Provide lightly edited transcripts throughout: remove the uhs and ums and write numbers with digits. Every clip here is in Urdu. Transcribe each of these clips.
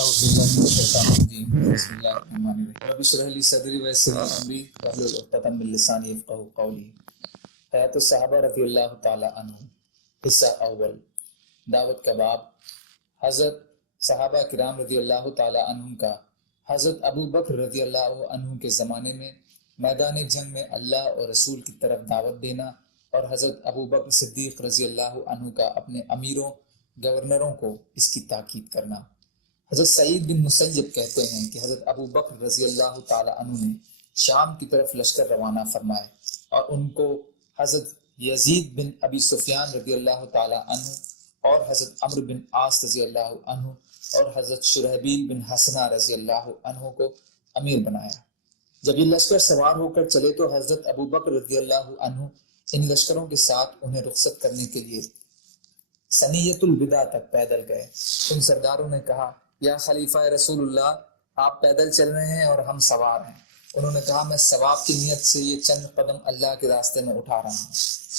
أعوذ بالله من الشيطان الرجيم بسم الله الرحمن الرحيم رب اشرح لي صدري ويسر لي أمري واحلل عقدة من لساني يفقهوا قولي حیات الصحابہ رضی اللہ تعالی عنہ حصہ اول دعوت کا باب حضرت صحابہ کرام رضی اللہ تعالی عنہ کا حضرت ابو بکر رضی اللہ عنہ کے زمانے میں میدان جنگ میں اللہ اور رسول کی طرف دعوت دینا اور حضرت ابو بکر صدیق رضی اللہ عنہ کا اپنے امیروں گورنروں کو اس کی تاکید کرنا۔ حضرت سعید بن مسیب کہتے ہیں کہ حضرت ابو بکر رضی اللہ تعالی عنہ نے شام کی طرف لشکر روانہ فرمائے اور ان کو حضرت یزید بن ابی سفیان رضی اللہ تعالی عنہ اور حضرت عمرو بن عاص رضی اللہ عنہ اور حضرت شرحبیل بن حسنہ رضی اللہ عنہ کو امیر بنایا۔ جب یہ لشکر سوار ہو کر چلے تو حضرت ابو بکر رضی اللہ عنہ ان لشکروں کے ساتھ انہیں رخصت کرنے کے لیے سنیت الوداع تک پیدل گئے۔ ان سرداروں نے کہا، یا خلیفہ رسول اللہ، آپ پیدل چل رہے ہیں اور ہم سوار ہیں۔ انہوں نے کہا، میں ثواب کی نیت سے یہ چند قدم اللہ کے راستے میں اٹھا رہا ہوں۔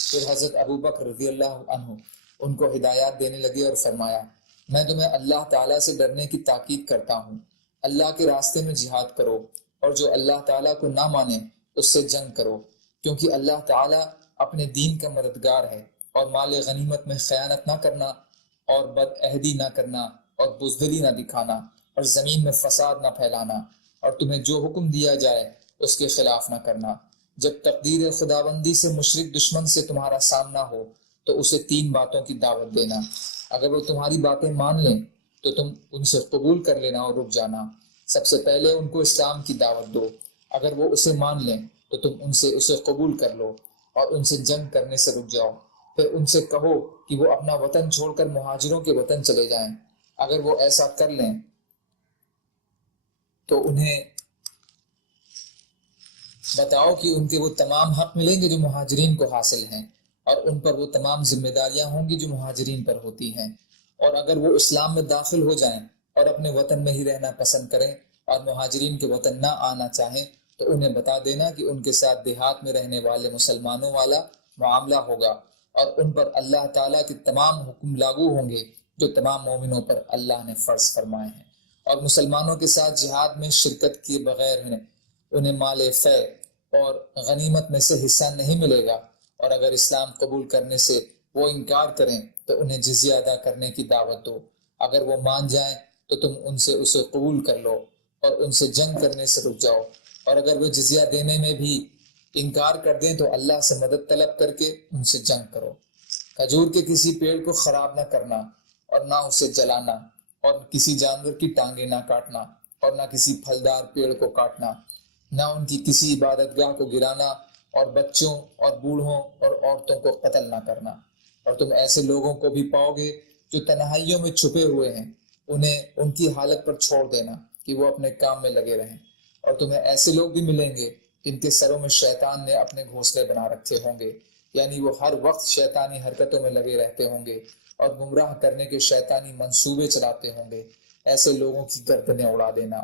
پھر حضرت ابو بکر رضی اللہ عنہ ان کو ہدایات دینے لگے اور فرمایا، میں تمہیں اللہ تعالیٰ سے ڈرنے کی تاکید کرتا ہوں۔ اللہ کے راستے میں جہاد کرو اور جو اللہ تعالیٰ کو نہ مانے اس سے جنگ کرو، کیونکہ اللہ تعالیٰ اپنے دین کا مددگار ہے۔ اور مال غنیمت میں خیانت نہ کرنا اور بد عہدی نہ کرنا اور بزدلی نہ دکھانا اور زمین میں فساد نہ پھیلانا، اور تمہیں جو حکم دیا جائے اس کے خلاف نہ کرنا۔ جب تقدیر خداوندی سے مشرک دشمن سے تمہارا سامنا ہو تو اسے 3 باتوں کی دعوت دینا۔ اگر وہ تمہاری باتیں مان لیں تو تم ان سے قبول کر لینا اور رک جانا۔ سب سے پہلے ان کو اسلام کی دعوت دو۔ اگر وہ اسے مان لیں تو تم ان سے اسے قبول کر لو اور ان سے جنگ کرنے سے رک جاؤ۔ پھر ان سے کہو کہ وہ اپنا وطن چھوڑ کر مہاجروں کے وطن چلے جائیں۔ اگر وہ ایسا کر لیں تو انہیں بتاؤ کہ ان کے وہ تمام حق ملیں گے جو مہاجرین کو حاصل ہیں، اور ان پر وہ تمام ذمہ داریاں ہوں گی جو مہاجرین پر ہوتی ہیں۔ اور اگر وہ اسلام میں داخل ہو جائیں اور اپنے وطن میں ہی رہنا پسند کریں اور مہاجرین کے وطن نہ آنا چاہیں تو انہیں بتا دینا کہ ان کے ساتھ دیہات میں رہنے والے مسلمانوں والا معاملہ ہوگا، اور ان پر اللہ تعالیٰ کے تمام حکم لاگو ہوں گے جو تمام مومنوں پر اللہ نے فرض فرمائے ہیں۔ اور مسلمانوں کے ساتھ جہاد میں شرکت کیے بغیر انہیں مال فے اور غنیمت میں سے حصہ نہیں ملے گا۔ اور اگر اسلام قبول کرنے سے وہ انکار کریں تو انہیں جزیہ ادا کرنے کی دعوت دو۔ اگر وہ مان جائیں تو تم ان سے اسے قبول کر لو اور ان سے جنگ کرنے سے رک جاؤ۔ اور اگر وہ جزیہ دینے میں بھی انکار کر دیں تو اللہ سے مدد طلب کر کے ان سے جنگ کرو۔ کھجور کے کسی پیڑ کو خراب نہ کرنا اور نہ اسے جلانا، اور کسی جانور کی ٹانگیں نہ کاٹنا اور نہ کسی پھلدار پیڑ کو کاٹنا، نہ ان کی کسی عبادت گاہ کو گرانا، اور بچوں اور بوڑھوں اور عورتوں کو قتل نہ کرنا۔ اور تم ایسے لوگوں کو بھی پاؤ گے جو تنہائیوں میں چھپے ہوئے ہیں، انہیں ان کی حالت پر چھوڑ دینا کہ وہ اپنے کام میں لگے رہیں۔ اور تمہیں ایسے لوگ بھی ملیں گے جن کے سروں میں شیطان نے اپنے گھونسلے بنا رکھے ہوں گے، یعنی وہ ہر وقت شیطانی حرکتوں میں لگے رہتے ہوں گے اور گمراہ کرنے کے شیطانی منصوبے چلاتے ہوں گے۔ ایسے لوگوں کی گردنیں اڑا دینا۔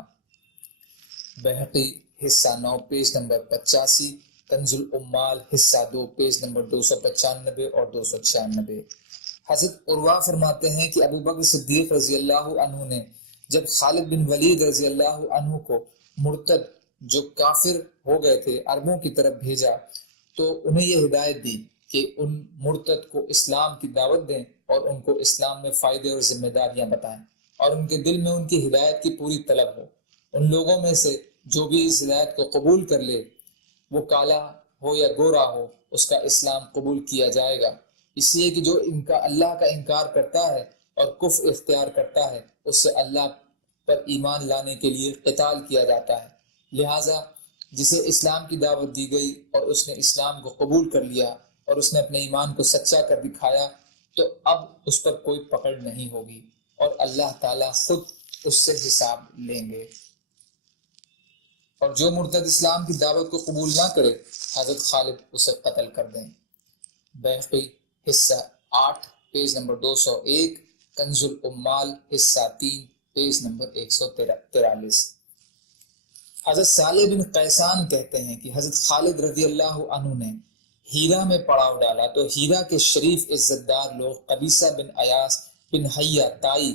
بہقی حصہ 9 پیج نمبر 85، کنز العمال حصہ 2 پیج نمبر 295 اور 296۔ حضرت عروہ فرماتے ہیں کہ ابو بکر صدیق رضی اللہ عنہ نے جب خالد بن ولید رضی اللہ عنہ کو مرتد جو کافر ہو گئے تھے عربوں کی طرف بھیجا تو انہیں یہ ہدایت دی کہ ان مرتد کو اسلام کی دعوت دیں اور ان کو اسلام میں فائدے اور ذمہ داریاں بتائیں، اور ان کے دل میں ان کی ہدایت کی پوری طلب ہو۔ ان لوگوں میں سے جو بھی اس ہدایت کو قبول کر لے، وہ کالا ہو یا گورا ہو، اس کا اسلام قبول کیا جائے گا، اس لیے کہ جو اللہ کا انکار کرتا ہے اور کفر اختیار کرتا ہے اس سے اللہ پر ایمان لانے کے لیے قتال کیا جاتا ہے۔ لہٰذا جسے اسلام کی دعوت دی گئی اور اس نے اسلام کو قبول کر لیا اور اس نے اپنے ایمان کو سچا کر دکھایا تو اب اس پر کوئی پکڑ نہیں ہوگی اور اللہ تعالیٰ خود اس سے حساب لیں گے۔ اور جو مرتد اسلام کی دعوت کو قبول نہ کرے حضرت خالد اسے قتل کر دیں۔ بہقی حصہ 8 پیج نمبر 201، کنز العمال حصہ 3 پیج نمبر 143۔ حضرت صالح بن قیسان کہتے ہیں کہ حضرت خالد رضی اللہ عنہ نے ہیرا میں پڑاؤ ڈالا تو ہیرا کے شریف عزت دار لوگ قبیصہ بن ایاس بن حیہ تائی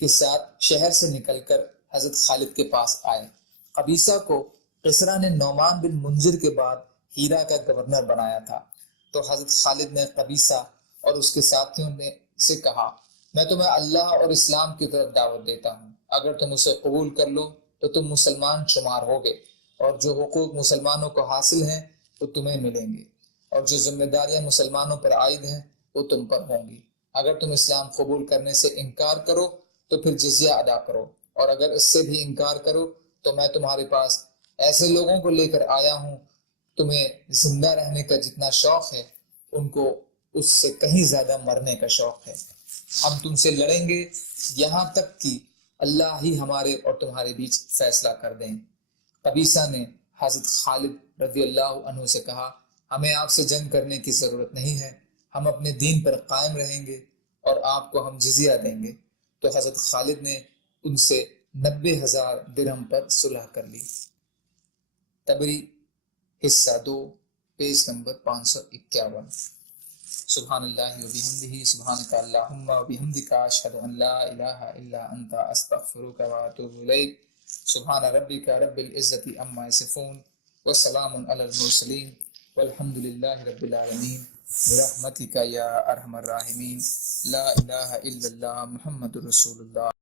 کے ساتھ شہر سے نکل کر حضرت خالد کے پاس آئے۔ قبیصہ کو کسریٰ نے نعمان بن منذر کے بعد ہیرا کا گورنر بنایا تھا، تو حضرت خالد نے قبیصہ اور اس کے ساتھیوں نے سے کہا، میں تمہیں اللہ اور اسلام کی طرف دعوت دیتا ہوں، اگر تم اسے قبول کر لو تو تم مسلمان شمار ہوگے، اور جو حقوق مسلمانوں کو حاصل ہیں وہ تمہیں ملیں گے، اور جو ذمہ داریاں مسلمانوں پر عائد ہیں وہ تم پر ہوں گی۔ اگر تم اسلام قبول کرنے سے انکار کرو تو پھر جزیہ ادا کرو، اور اگر اس سے بھی انکار کرو تو میں تمہارے پاس ایسے لوگوں کو لے کر آیا ہوں، تمہیں زندہ رہنے کا جتنا شوق ہے ان کو اس سے کہیں زیادہ مرنے کا شوق ہے۔ ہم تم سے لڑیں گے یہاں تک کہ اللہ ہی ہمارے اور تمہارے بیچ فیصلہ کر دیں۔ قبیصہ نے حضرت خالد رضی اللہ عنہ سے کہا، ہمیں آپ سے جنگ کرنے کی ضرورت نہیں ہے، ہم اپنے دین پر قائم رہیں گے اور آپ کو ہم جزیہ دیں گے۔ تو حضرت خالد نے ان سے 90,000 درہم پر صلح کر لی۔ تبری حصہ 2 پیج نمبر 551۔ سبحان اللہ و بحمدہ، سبحانک اللہم و بحمدک، اشہد ان لا الہ الا انت، استغفرک و اتوب الیک۔ سبحان ربک رب العزت عما یصفون وسلام علی المرسلین والحمد للہ رب العالمین، برحمتک یا ارحم الراحمین، لا الہ الا اللہ محمد رسول اللہ۔